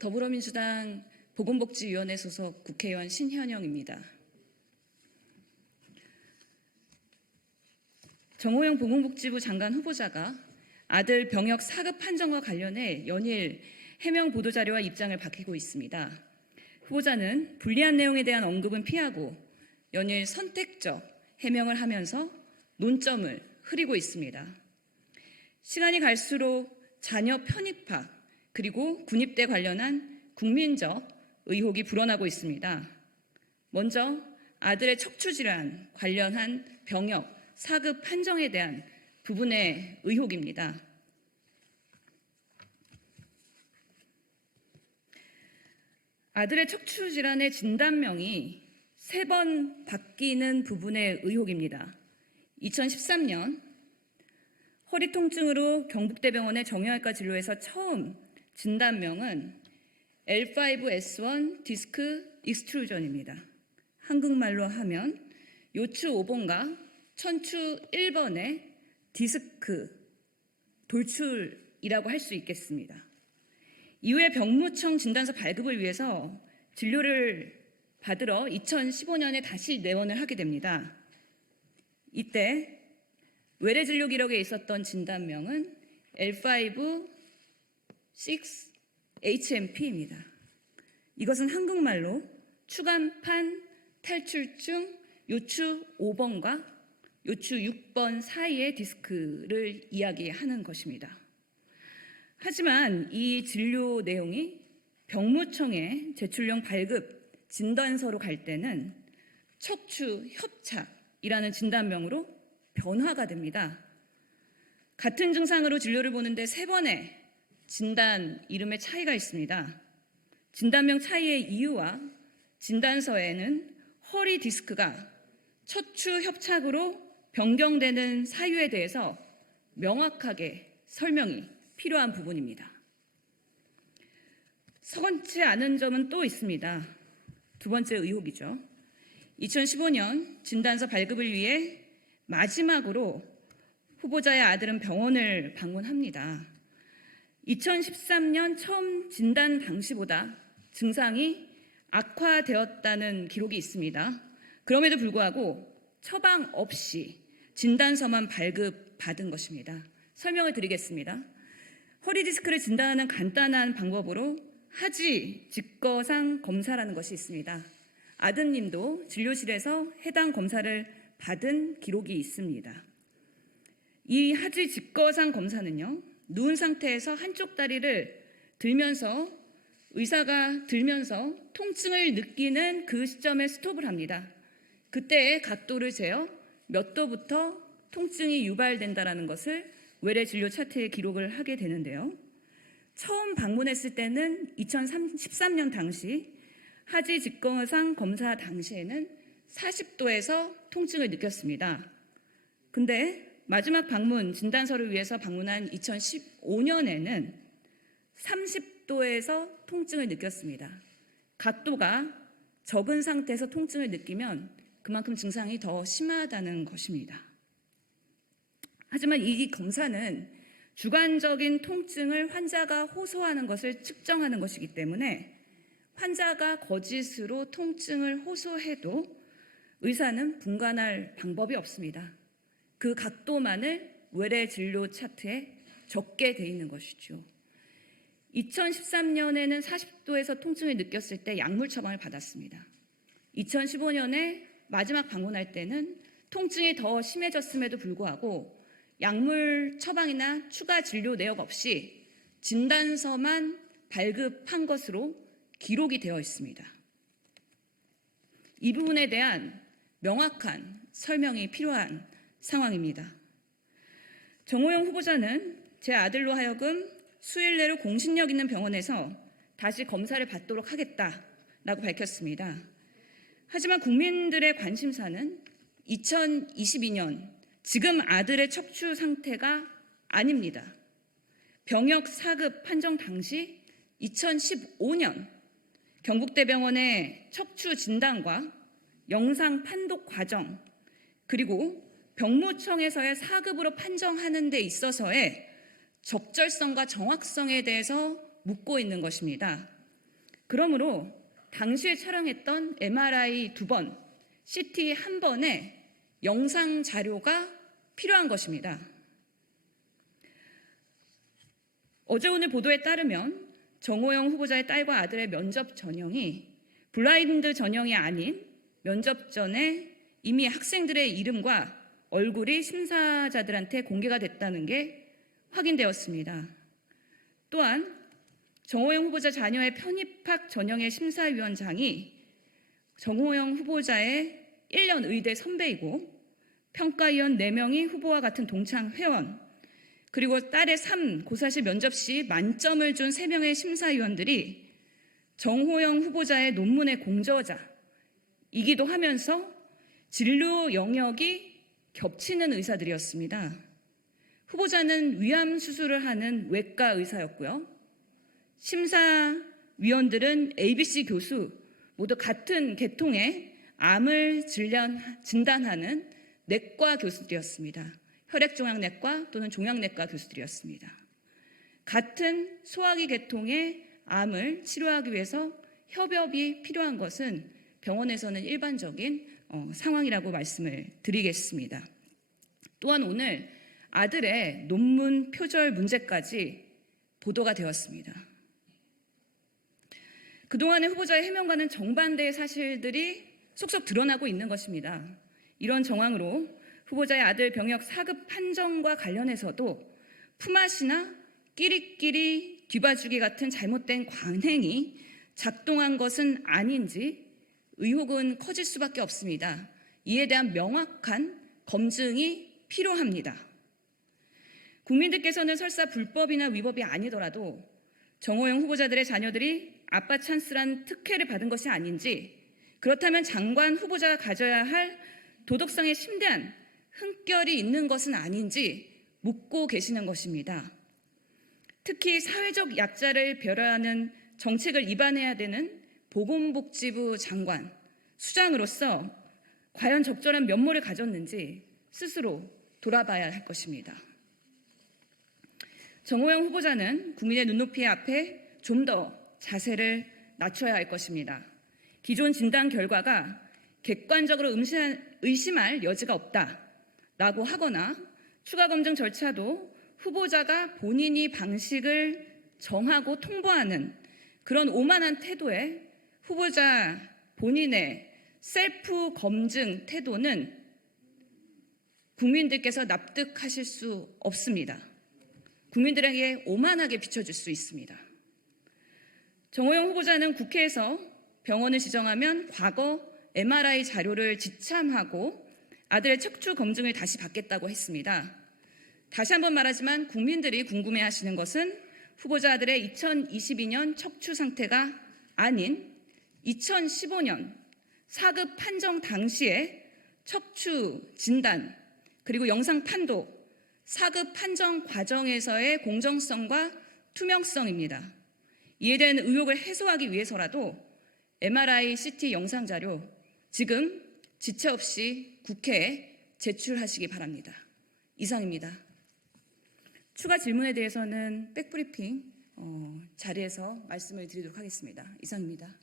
더불어민주당 보건복지위원회 소속 국회의원 신현영입니다. 정호영 보건복지부 장관 후보자가 아들 병역 사급 판정과 관련해 연일 해명 보도자료와 입장을 밝히고 있습니다. 후보자는 불리한 내용에 대한 언급은 피하고 연일 선택적 해명을 하면서 논점을 흐리고 있습니다. 시간이 갈수록 자녀 편입학 그리고 군입대 관련한 국민적 의혹이 불어나고 있습니다. 먼저 아들의 척추질환 관련한 병역 사급 판정에 대한 부분의 의혹입니다. 아들의 척추질환의 진단명이 3번 바뀌는 부분의 의혹입니다. 2013년 허리 통증으로 경북대병원의 정형외과 진료에서 처음 진단명은 L5S1 디스크 익스트루전입니다. 한국말로 하면 요추 5번과 천추 1번의 디스크 돌출이라고 할 수 있겠습니다. 이후에 병무청 진단서 발급을 위해서 진료를 받으러 2015년에 다시 내원을 하게 됩니다. 이때 외래 진료 기록에 있었던 진단명은 L5-6HMP입니다. 이것은 한국말로 추간판 탈출증 요추 5번과 요추 6번 사이의 디스크를 이야기하는 것입니다. 하지만 이 진료 내용이 병무청에 제출용 발급 진단서로 갈 때는 척추 협착이라는 진단명으로 변화가 됩니다. 같은 증상으로 진료를 보는데 3번의 진단 이름의 차이가 있습니다. 진단명 차이의 이유와 진단서에는 허리 디스크가 척추 협착으로 변경되는 사유에 대해서 명확하게 설명이 필요한 부분입니다. 서건치 않은 점은 또 있습니다. 두 번째 의혹이죠. 2015년 진단서 발급을 위해 마지막으로 후보자의 아들은 병원을 방문합니다. 2013년 처음 진단 당시보다 증상이 악화되었다는 기록이 있습니다. 그럼에도 불구하고 처방 없이 진단서만 발급받은 것입니다. 설명을 드리겠습니다. 허리 디스크를 진단하는 간단한 방법으로 하지 직거상 검사라는 것이 있습니다. 아드님도 진료실에서 해당 검사를 받은 기록이 있습니다. 이 하지 직거상 검사는요, 누운 상태에서 한쪽 다리를 들면서 의사가 들면서 통증을 느끼는 그 시점에 스톱을 합니다. 그때의 각도를 재어 몇 도부터 통증이 유발된다는 것을 외래 진료 차트에 기록을 하게 되는데요. 처음 방문했을 때는 2013년 당시 하지 직거상 검사 당시에는 40도에서 통증을 느꼈습니다. 근데 마지막 방문 진단서를 위해서 방문한 2015년에는 30도에서 통증을 느꼈습니다. 각도가 적은 상태에서 통증을 느끼면 그만큼 증상이 더 심하다는 것입니다. 하지만 이 검사는 주관적인 통증을 환자가 호소하는 것을 측정하는 것이기 때문에 환자가 거짓으로 통증을 호소해도 의사는 분간할 방법이 없습니다. 그 각도만을 외래 진료 차트에 적게 돼 있는 것이죠. 2013년에는 40도에서 통증을 느꼈을 때 약물 처방을 받았습니다. 2015년에 마지막 방문할 때는 통증이 더 심해졌음에도 불구하고 약물 처방이나 추가 진료 내역 없이 진단서만 발급한 것으로 기록이 되어 있습니다. 이 부분에 대한 명확한 설명이 필요한 상황입니다. 정호영 후보자는 제 아들로 하여금 수일 내로 공신력 있는 병원에서 다시 검사를 받도록 하겠다라고 밝혔습니다. 하지만 국민들의 관심사는 2022년 지금 아들의 척추 상태가 아닙니다. 병역 사급 판정 당시 2015년 경북대병원의 척추 진단과 영상 판독 과정 그리고 병무청에서의 사급으로 판정하는 데 있어서의 적절성과 정확성에 대해서 묻고 있는 것입니다. 그러므로 당시에 촬영했던 MRI 2번, CT 1번의 영상 자료가 필요한 것입니다. 어제 오늘 보도에 따르면 정호영 후보자의 딸과 아들의 면접 전형이 블라인드 전형이 아닌 면접 전에 이미 학생들의 이름과 얼굴이 심사자들한테 공개가 됐다는 게 확인되었습니다. 또한 정호영 후보자 자녀의 편입학 전형의 심사위원장이 정호영 후보자의 1년 의대 선배이고 평가위원 4명이 후보와 같은 동창 회원, 그리고 딸의 3 고사실 면접 시 만점을 준 3명의 심사위원들이 정호영 후보자의 논문의 공저자이기도 하면서 진료 영역이 겹치는 의사들이었습니다. 후보자는 위암 수술을 하는 외과 의사였고요. 심사위원들은 ABC 교수, 모두 같은 계통의 암을 진단하는 내과 교수들이었습니다. 혈액종양내과 또는 종양내과 교수들이었습니다. 같은 소화기 계통의 암을 치료하기 위해서 협업이 필요한 것은 병원에서는 일반적인 상황이라고 말씀을 드리겠습니다. 또한 오늘 아들의 논문 표절 문제까지 보도가 되었습니다. 그동안의 후보자의 해명과는 정반대의 사실들이 속속 드러나고 있는 것입니다. 이런 정황으로 후보자의 아들 병역 4급 판정과 관련해서도 품앗이나 끼리끼리 뒤봐주기 같은 잘못된 관행이 작동한 것은 아닌지 의혹은 커질 수밖에 없습니다. 이에 대한 명확한 검증이 필요합니다. 국민들께서는 설사 불법이나 위법이 아니더라도 정호영 후보자들의 자녀들이 아빠 찬스란 특혜를 받은 것이 아닌지, 그렇다면 장관 후보자가 가져야 할 도덕성에 심대한 흥결이 있는 것은 아닌지 묻고 계시는 것입니다. 특히 사회적 약자를 배려하는 정책을 입안해야 되는 보건복지부 장관, 수장으로서 과연 적절한 면모를 가졌는지 스스로 돌아봐야 할 것입니다. 정호영 후보자는 국민의 눈높이 앞에 좀 더 자세를 낮춰야 할 것입니다. 기존 진단 결과가 객관적으로 의심할 여지가 없다라고 하거나 추가 검증 절차도 후보자가 본인이 방식을 정하고 통보하는 그런 오만한 태도에 후보자 본인의 셀프 검증 태도는 국민들께서 납득하실 수 없습니다. 국민들에게 오만하게 비춰질 수 있습니다. 정호영 후보자는 국회에서 병원을 지정하면 과거 MRI 자료를 지참하고 아들의 척추 검증을 다시 받겠다고 했습니다. 다시 한번 말하지만 국민들이 궁금해하시는 것은 후보자 아들의 2022년 척추 상태가 아닌 2015년 4급 판정 당시에 척추 진단 그리고 영상 판도 4급 판정 과정에서의 공정성과 투명성입니다. 이에 대한 의혹을 해소하기 위해서라도 MRI, CT 영상 자료 지금 지체 없이 국회에 제출하시기 바랍니다. 이상입니다. 추가 질문에 대해서는 백브리핑 자리에서 말씀을 드리도록 하겠습니다. 이상입니다.